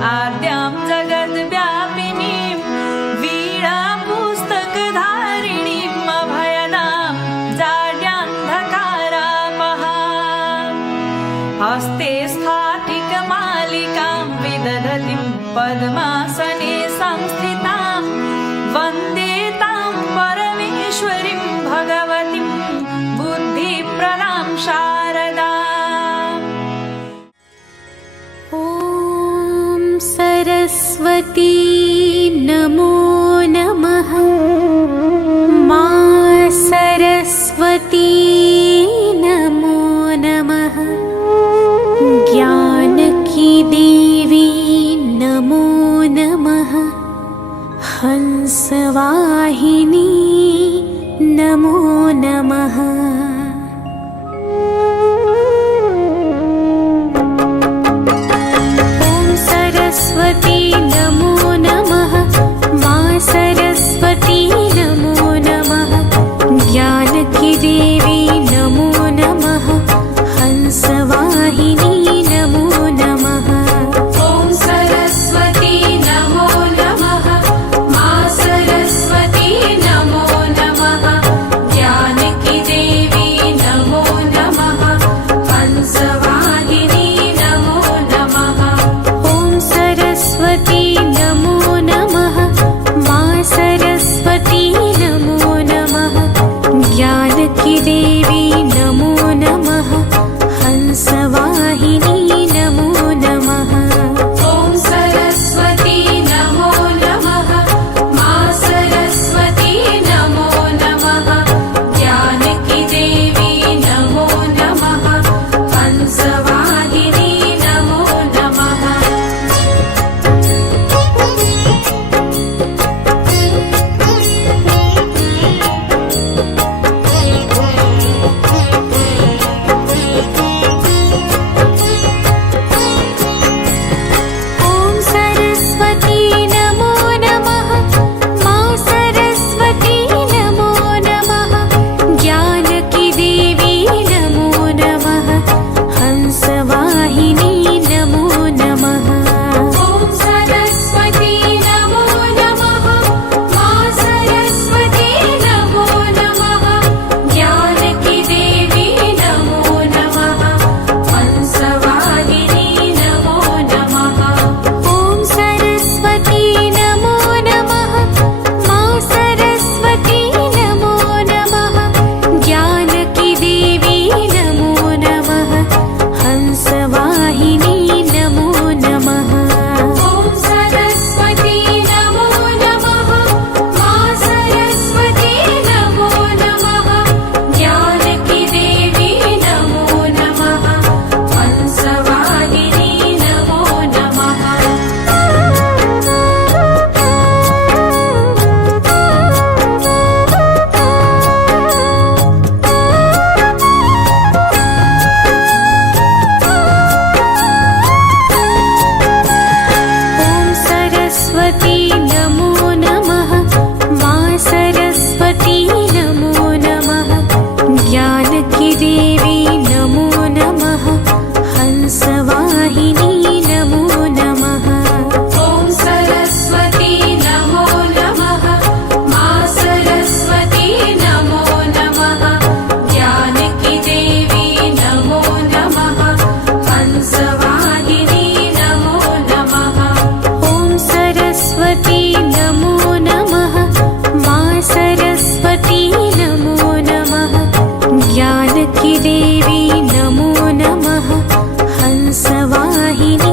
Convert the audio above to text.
आद्यां जगद्व्यापिनीं वीणापुस्तकधारिणीम् अभयदां जाड्यान्धकारापहाम् हस्ते स्फाटिकमालिकां विदधतीं पद्मासने संस्थितां वन्दे तां परमेश्वरीं भगवतीं बुद्धिप्रदां शारदाम्। ॐ सरस्वती नमो नमः। मा सरस्वती नमो नमः। ज्ञान की देवी नमो नमः। हंसवाहिनी नमो नमः। ॐ सरस्वती नमो नमः। मा सरस्वती नमो नमः। ज्ञान की देवी नमो नमः। हंसवाहिनी नमो नमः। ॐ सरस्वती नमो नमः। मा सरस्वती नमो नमः। ज्ञान की देवी नमो नमः। हंसवाहिनी नमो नमः। ॐ सरस्वती नमो नमः। मा सरस्वती नमो नमः। ज्ञान की देवी नमो नमः। हंसवाहिनी नमो नमः। ॐ सरस्वती नमो नमः। मा सरस्वती नमो नमः। ज्ञान की देवी नमो नमः। हंसवाहिनी नमो नमः। ॐ सरस्वती नमो नमः। मा सरस्वती नमो नमः। ज्ञान की देवी नमो नमः। हंसवाहिनी नमो नमः। ॐ सरस्वती नमो नमः। मा सरस्वती नमो नमः। ज्ञान की देवी नमो नमः। हंसवाहिनी नमो नमः। ॐ सरस्वती नमो नमः। मा सरस्वती नमो नमः। ज्ञान की देवी नमो नमः। हंसवाहिनी नमो नमः। ॐ सरस्वती नमो नमः। मा सरस्वती नमो नमः। ज्ञान की देवी नमो नमः। हंसवाहिनी नमो नमः। ॐ सरस्वती नमो नमः। मा सरस्वती नमो नमः। ज्ञान की देवी नमो नमः। हंसवाहिनी नमो नमः। ॐ सरस्वती नमो नमः। मा सरस्वती नमो नमः। ज्ञान की देवी नमो नमः। हंसवाहिनी नमो नमः। ॐ सरस्वती नमो नमः। मा सरस्वती नमो नमः। ज्ञान की देवी नमो नमः। हंसवाहिनी